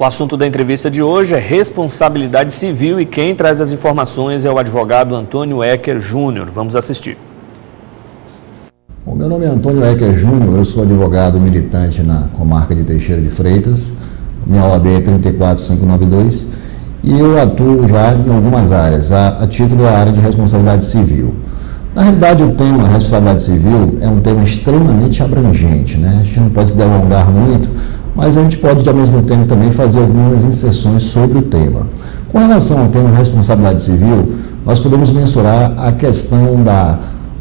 O assunto da entrevista de hoje é responsabilidade civil e quem traz as informações é o advogado Antônio Ecker Júnior. Vamos assistir. Bom, meu nome é Antônio Ecker Júnior, eu sou advogado militante na comarca de Teixeira de Freitas, minha OAB é 34592 e eu atuo já em algumas áreas, a título da área de responsabilidade civil. Na realidade, o tema responsabilidade civil é um tema extremamente abrangente, né? A gente não pode se delongar muito, mas a gente pode, ao mesmo tempo, também fazer algumas inserções sobre o tema. Com relação ao tema responsabilidade civil, nós podemos mensurar a questão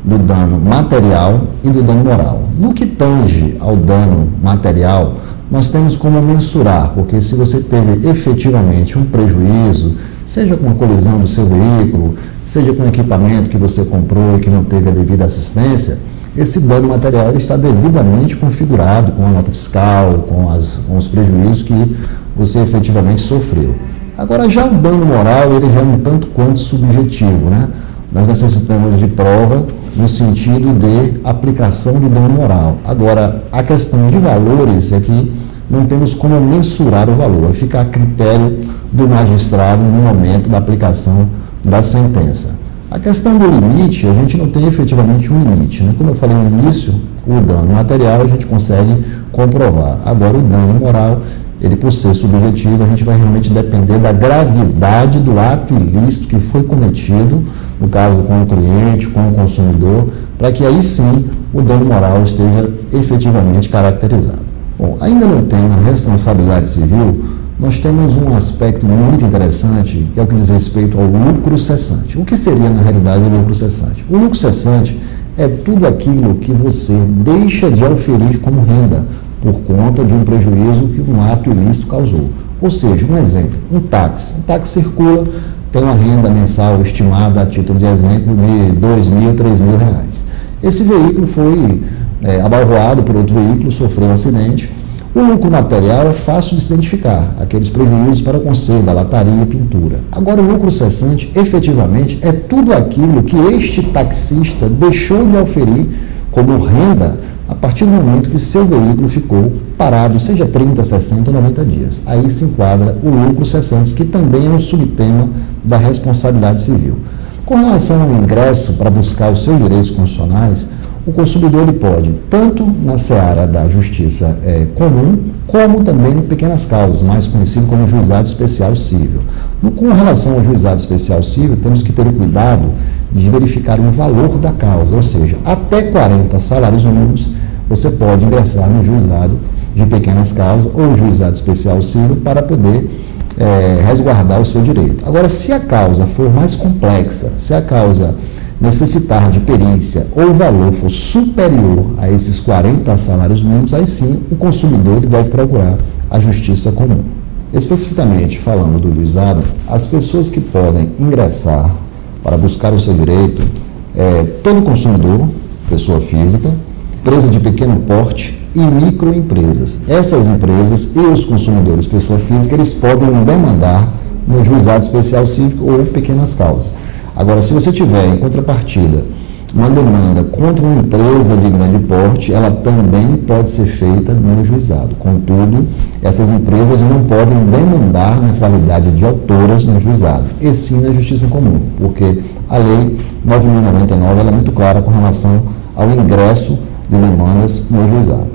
do dano material e do dano moral. No que tange ao dano material, nós temos como mensurar, porque se você teve efetivamente um prejuízo, seja com a colisão do seu veículo, seja com o equipamento que você comprou e que não teve a devida assistência, esse dano material está devidamente configurado com a nota fiscal, com os prejuízos que você efetivamente sofreu. Agora, já o dano moral, ele já é um tanto quanto subjetivo, né? Nós necessitamos de prova no sentido de aplicação do dano moral. Agora, a questão de valores é que não temos como mensurar o valor, vai ficar a critério do magistrado no momento da aplicação da sentença. A questão do limite, a gente não tem efetivamente um limite, né? Como eu falei no início, o dano material a gente consegue comprovar. Agora, o dano moral, ele por ser subjetivo, a gente vai realmente depender da gravidade do ato ilícito que foi cometido, no caso com o cliente, com o consumidor, para que aí sim o dano moral esteja efetivamente caracterizado. Bom, ainda no tema responsabilidade civil, nós temos um aspecto muito interessante, que é o que diz respeito ao lucro cessante. O que seria, na realidade, o lucro cessante? O lucro cessante é tudo aquilo que você deixa de auferir como renda por conta de um prejuízo que um ato ilícito causou. Ou seja, um exemplo, um táxi. Um táxi circula, tem uma renda mensal estimada, a título de exemplo, de R$ 2.000, R$ 3.000. Esse veículo foi abalroado por outro veículo, sofreu um acidente. O lucro material é fácil de se identificar, aqueles prejuízos para conserto da lataria e pintura. Agora, o lucro cessante, efetivamente, é tudo aquilo que este taxista deixou de auferir como renda a partir do momento que seu veículo ficou parado, seja 30, 60 ou 90 dias. Aí se enquadra o lucro cessante, que também é um subtema da responsabilidade civil. Com relação ao ingresso para buscar os seus direitos constitucionais, o consumidor ele pode, tanto na seara da justiça comum, como também no pequenas causas, mais conhecido como juizado especial cível. Com relação ao juizado especial cível, temos que ter o cuidado de verificar o valor da causa, ou seja, até 40 salários mínimos, você pode ingressar no juizado de pequenas causas ou juizado especial cível para poder resguardar o seu direito. Agora, se a causa for mais complexa, se a causa necessitar de perícia ou o valor for superior a esses 40 salários mínimos, aí sim o consumidor deve procurar a justiça comum. Especificamente falando do juizado, as pessoas que podem ingressar para buscar o seu direito todo consumidor, pessoa física, empresa de pequeno porte e microempresas. Essas empresas e os consumidores, pessoa física, eles podem demandar no juizado especial cívico ou pequenas causas. Agora, se você tiver, em contrapartida, uma demanda contra uma empresa de grande porte, ela também pode ser feita no juizado. Contudo, essas empresas não podem demandar na qualidade de autoras no juizado, e sim na justiça comum, porque a lei 9.099 ela é muito clara com relação ao ingresso de demandas no juizado.